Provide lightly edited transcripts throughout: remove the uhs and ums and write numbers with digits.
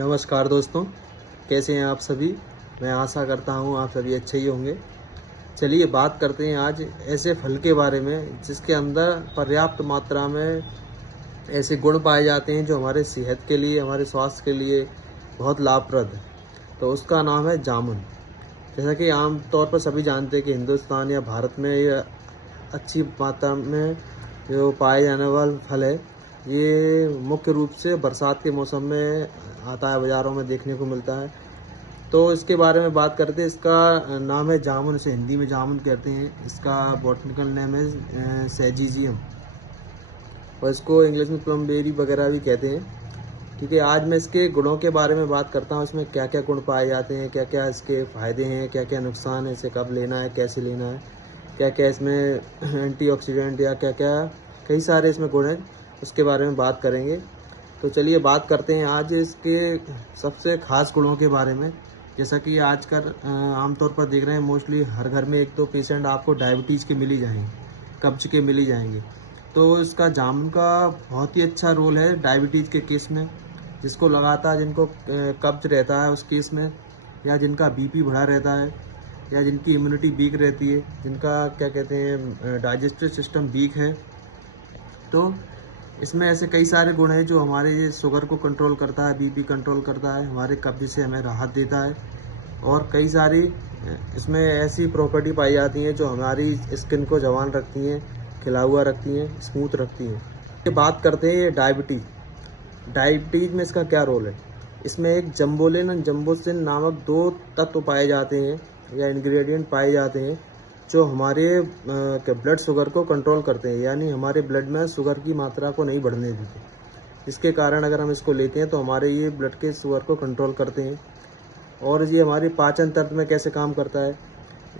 नमस्कार दोस्तों, कैसे हैं आप सभी। मैं आशा करता हूं आप सभी अच्छे ही होंगे। चलिए बात करते हैं आज ऐसे फल के बारे में जिसके अंदर पर्याप्त मात्रा में ऐसे गुण पाए जाते हैं जो हमारे सेहत के लिए, हमारे स्वास्थ्य के लिए बहुत लाभप्रद है। तो उसका नाम है जामुन। जैसा कि आम तौर पर सभी जानते हैं कि हिंदुस्तान या भारत में ये अच्छी मात्रा में जो पाए जाने वाला फल है, ये मुख्य रूप से बरसात के मौसम में आता है, बाज़ारों में देखने को मिलता है। तो इसके बारे में बात करते हैं। इसका नाम है जामुन, इसे हिंदी में जामुन कहते हैं। इसका बॉटनिकल नेम है सेजिजियम, और इसको इंग्लिश में प्लमबेरी वगैरह भी कहते हैं। ठीक है, आज मैं इसके गुणों के बारे में बात करता हूँ। इसमें क्या क्या गुण पाए जाते हैं, क्या क्या इसके फ़ायदे हैं, क्या क्या नुकसान है, इसे कब लेना है, कैसे लेना है, क्या क्या इसमें एंटीऑक्सीडेंट या क्या क्या कई सारे इसमें गुण हैं, उसके बारे में बात करेंगे। तो चलिए बात करते हैं आज इसके सबसे ख़ास गुणों के बारे में। जैसा कि आजकल आमतौर पर देख रहे हैं, मोस्टली हर घर में एक दो पेशेंट आपको डायबिटीज़ के मिल ही जाएंगे, कब्ज के मिल ही जाएंगे। तो इसका जामुन का बहुत ही अच्छा रोल है डायबिटीज़ के केस में। जिसको लगातार जिनको कब्ज रहता है उस केस में, या जिनका बीपी बढ़ा रहता है, या जिनकी इम्यूनिटी वीक रहती है, जिनका क्या कहते हैं डाइजेस्टिव सिस्टम वीक है, तो इसमें ऐसे कई सारे गुण हैं जो हमारे शुगर को कंट्रोल करता है, बीपी कंट्रोल करता है, हमारे कब्ज से हमें राहत देता है। और कई सारी इसमें ऐसी प्रॉपर्टी पाई जाती हैं जो हमारी स्किन को जवान रखती हैं, खिला हुआ रखती हैं, स्मूथ रखती हैं। ये बात करते हैं डायबिटीज़ में इसका क्या रोल है। इसमें एक जम्बोलिन और जम्बोसिन नामक दो तत्व पाए जाते हैं या इंग्रेडिएंट पाए जाते हैं जो हमारे ब्लड शुगर को कंट्रोल करते हैं, यानी हमारे ब्लड में शुगर की मात्रा को नहीं बढ़ने देते। इसके कारण अगर हम इसको लेते हैं तो हमारे ये ब्लड के शुगर को कंट्रोल करते हैं। और ये हमारे पाचन तंत्र में कैसे काम करता है,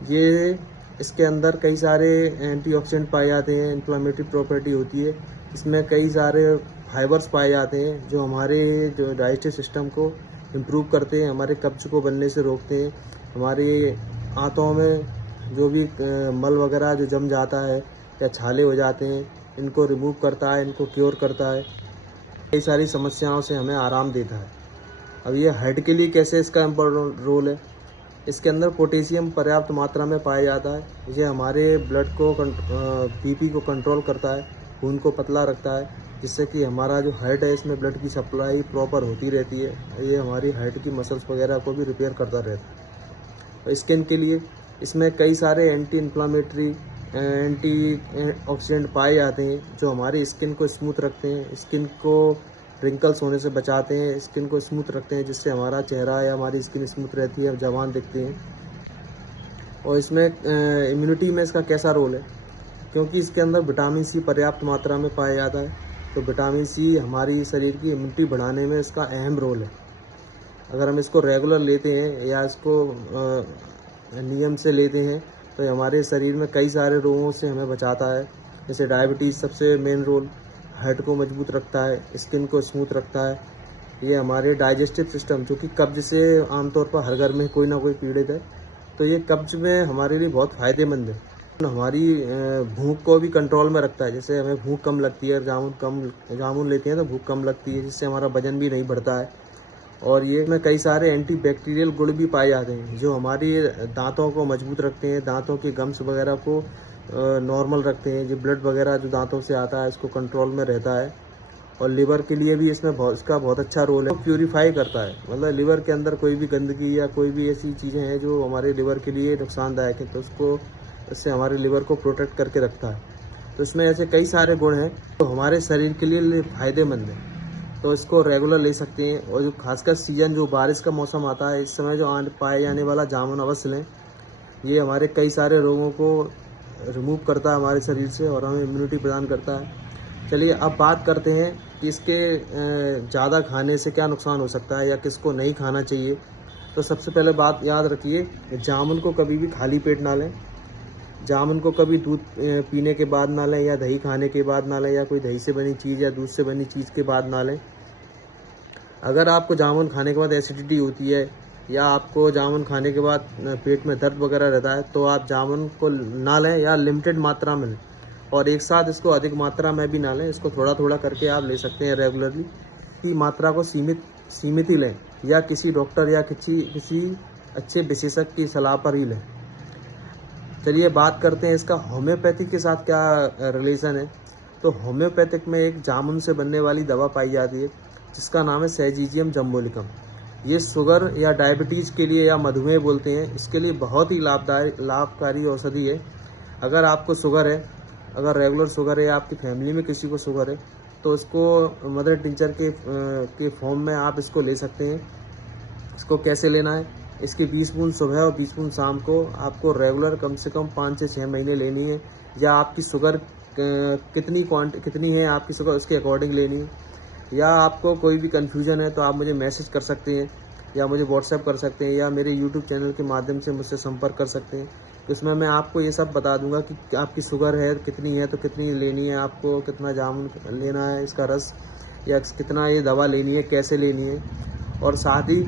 ये इसके अंदर कई सारे एंटीऑक्सीडेंट पाए जाते हैं, इन्फ्लेमेटरी प्रॉपर्टी होती है। इसमें कई सारे फाइबर्स पाए जाते हैं जो हमारे जो डाइजेस्टिव सिस्टम को इम्प्रूव करते हैं, हमारे कब्ज को बनने से रोकते हैं, हमारे आंतों में जो भी मल वगैरह जो जम जाता है या छाले हो जाते हैं, इनको रिमूव करता है, इनको क्योर करता है, कई सारी समस्याओं से हमें आराम देता है। अब ये हार्ट के लिए कैसे इसका इम्पोर्टेंट रोल है। इसके अंदर पोटेशियम पर्याप्त मात्रा में पाया जाता है। ये हमारे ब्लड को बीपी को कंट्रोल करता है, खून को पतला रखता है, जिससे कि हमारा जो हार्ट है इसमें ब्लड की सप्लाई प्रॉपर होती रहती है। ये हमारी हार्ट की मसल्स वगैरह को भी रिपेयर करता रहता है। और स्किन के लिए इसमें कई सारे एंटी इन्फ्लामेटरी एंटी ऑक्सीडेंट पाए जाते हैं जो हमारी स्किन को स्मूथ रखते हैं, स्किन को रिंकल्स होने से बचाते हैं, स्किन को स्मूथ रखते हैं, जिससे हमारा चेहरा या हमारी स्किन स्मूथ रहती है, जवान दिखते हैं। और इसमें इम्यूनिटी में इसका कैसा रोल है, क्योंकि इसके अंदर विटामिन सी पर्याप्त मात्रा में पाया जाता है। तो विटामिन सी हमारी शरीर की इम्यूनिटी बढ़ाने में इसका अहम रोल है। अगर हम इसको रेगुलर लेते हैं या इसको नियम से लेते हैं तो हमारे शरीर में कई सारे रोगों से हमें बचाता है। जैसे डायबिटीज़ सबसे मेन रोल, हार्ट को मजबूत रखता है, स्किन को स्मूथ रखता है। ये हमारे डाइजेस्टिव सिस्टम, जो कि कब्ज से आमतौर पर हर घर में कोई ना कोई पीड़ित है, तो ये कब्ज में हमारे लिए बहुत फ़ायदेमंद है। हमारी भूख को भी कंट्रोल में रखता है। जैसे हमें भूख कम लगती है, जामुन लेते हैं तो भूख कम लगती है, जिससे हमारा वजन भी नहीं बढ़ता है। और ये में कई सारे एंटी बैक्टीरियल गुण भी पाए जाते हैं जो हमारी दांतों को मजबूत रखते हैं, दांतों के गम्स वगैरह को नॉर्मल रखते हैं। जो ब्लड वगैरह जो दांतों से आता है उसको कंट्रोल में रहता है। और लिवर के लिए भी इसमें इसका बहुत अच्छा रोल है, प्यूरीफाई करता है। मतलब लिवर के अंदर कोई भी गंदगी या कोई भी ऐसी चीज़ें हैं जो हमारे लिवर के लिए नुकसानदायक है, तो इससे हमारे लिवर को प्रोटेक्ट करके रखता है। तो इसमें ऐसे कई सारे गुण हैं तो हमारे शरीर के लिए फ़ायदेमंद है, तो इसको रेगुलर ले सकते हैं। और जो खासकर सीज़न जो बारिश का मौसम आता है, इस समय जो पाए जाने वाला जामुन अवश्य लें। ये हमारे कई सारे रोगों को रिमूव करता है हमारे शरीर से और हमें इम्यूनिटी प्रदान करता है। चलिए अब बात करते हैं कि इसके ज़्यादा खाने से क्या नुकसान हो सकता है या किसको नहीं खाना चाहिए। तो सबसे पहले बात याद रखिए, जामुन को कभी भी खाली पेट ना लें। जामुन को कभी दूध पीने के बाद ना लें, या दही खाने के बाद ना लें, या कोई दही से बनी चीज़ या दूध से बनी चीज़ के बाद ना लें। अगर आपको जामुन खाने के बाद एसिडिटी होती है या आपको जामुन खाने के बाद पेट में दर्द वगैरह रहता है, तो आप जामुन को ना लें या लिमिटेड मात्रा में लें। और एक साथ इसको अधिक मात्रा में भी ना लें, इसको थोड़ा थोड़ा करके आप ले सकते हैं रेगुलरली। की मात्रा को सीमित सीमित ही लें या किसी डॉक्टर या किसी अच्छे विशेषज्ञ की सलाह पर ही लें। चलिए बात करते हैं इसका होम्योपैथी के साथ क्या रिलेशन है। तो होम्योपैथिक में एक जामुन से बनने वाली दवा पाई जाती है जिसका नाम है सेजिजियम जम्बोलिकम। ये शुगर या डायबिटीज़ के लिए या मधुमेह बोलते हैं, इसके लिए बहुत ही लाभकारी औषधि है। अगर आपको शुगर है, अगर रेगुलर शुगर है या आपकी फैमिली में किसी को शुगर है, तो इसको मदर टिंचर के फॉर्म में आप इसको ले सकते हैं। इसको कैसे लेना है, इसकी 20 बूंद सुबह और 20 बूंद शाम को आपको रेगुलर कम से कम 5 से 6 महीने लेनी है। या आपकी शुगर कितनी है आपकी शुगर, उसके अकॉर्डिंग लेनी है। या आपको कोई भी कन्फ्यूज़न है तो आप मुझे मैसेज कर सकते हैं या मुझे व्हाट्सएप कर सकते हैं या मेरे यूट्यूब चैनल के माध्यम से मुझसे संपर्क कर सकते हैं। तो इसमें मैं आपको ये सब बता दूंगा कि आपकी शुगर है कितनी है तो कितनी लेनी है, आपको कितना जामुन लेना है इसका रस, या कितना ये दवा लेनी है, कैसे लेनी है। और साथ ही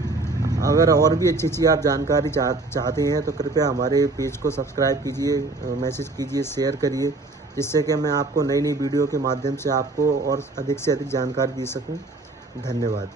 अगर और भी अच्छी आप जानकारी चाहते हैं तो कृपया हमारे पेज को सब्सक्राइब कीजिए, मैसेज कीजिए, शेयर करिए, जिससे कि मैं आपको नई वीडियो के माध्यम से आपको और अधिक से अधिक जानकारी दे सकूं। धन्यवाद।